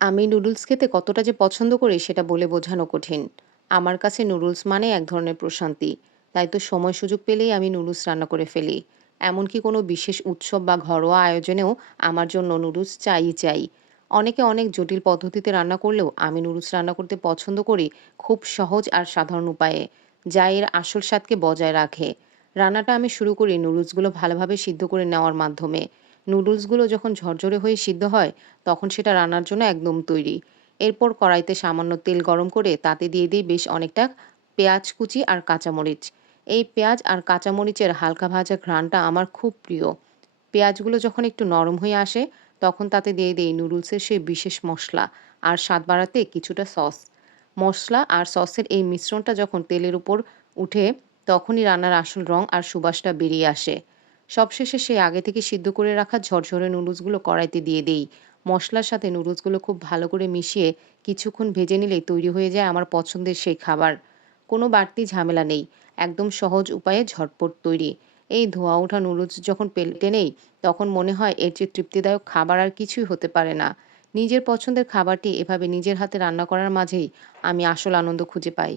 আমি নুডলস খেতে কতটা যে পছন্দ করি সেটা বলে বোঝানো কঠিন। আমার কাছে নুডলস মানে এক ধরনের প্রশান্তি। তাই তো সময় সুযোগ পেলেই আমি নুডলস রান্না করে ফেলি। এমনকি কোনো বিশেষ উৎসব বা ঘরোয়া আয়োজনেও আমার জন্য নুডলস চাই চাই। অনেকে অনেক জটিল পদ্ধতিতে রান্না করলেও আমি নুডলস রান্না করতে পছন্দ করি খুব সহজ আর সাধারণ উপায়ে, যা এর আসল স্বাদকে বজায় রাখে। রান্নাটা আমি শুরু করি নুডলসগুলো ভালোভাবে সিদ্ধ করে নেওয়ার মাধ্যমে। নুডলসগুলো যখন ঝরঝরে হয়ে সিদ্ধ হয় তখন সেটা রান্নার জন্য একদম তৈরি। এরপর কড়াইতে সামান্য তেল গরম করে তাতে দিয়ে দিই বেশ অনেকটা পেঁয়াজ কুচি আর কাঁচামরিচ। এই পেঁয়াজ আর কাঁচামরিচের হালকা ভাজা ঘ্রাণটা আমার খুব প্রিয়। পেঁয়াজগুলো যখন একটু নরম হয়ে আসে তখন তাতে দিয়ে দিই নুডলসের সেই বিশেষ মশলা আর স্বাদ বাড়াতে কিছুটা সস। মশলা আর সসের এই মিশ্রণটা যখন তেলের উপর উঠে তখনই রান্নার আসল রং আর সুবাসটা বেরিয়ে আসে। সবশেষে সেই আগে থেকে সিদ্ধ করে রাখা ঝরঝরে নুডলসগুলো কড়াইতে দিয়ে দেই। মসলার সাথে নুডলসগুলো খুব ভালো করে মিশিয়ে কিছুক্ষণ ভেজে নিলেই তৈরি হয়ে যায় আমার পছন্দের সেই খাবার। কোনো বাড়তি ঝামেলা নেই। একদম সহজ উপায়ে ঝটপট তৈরি। এই ধোয়া ওঠা নুডলস যখন প্লেটে নেই তখন মনে হয় এর চেয়ে তৃপ্তিদায়ক খাবার আর কিছুই হতে পারে না। নিজের পছন্দের খাবারটি এভাবে নিজের হাতে রান্না করার মাঝেই আমি আসল আনন্দ খুঁজে পাই।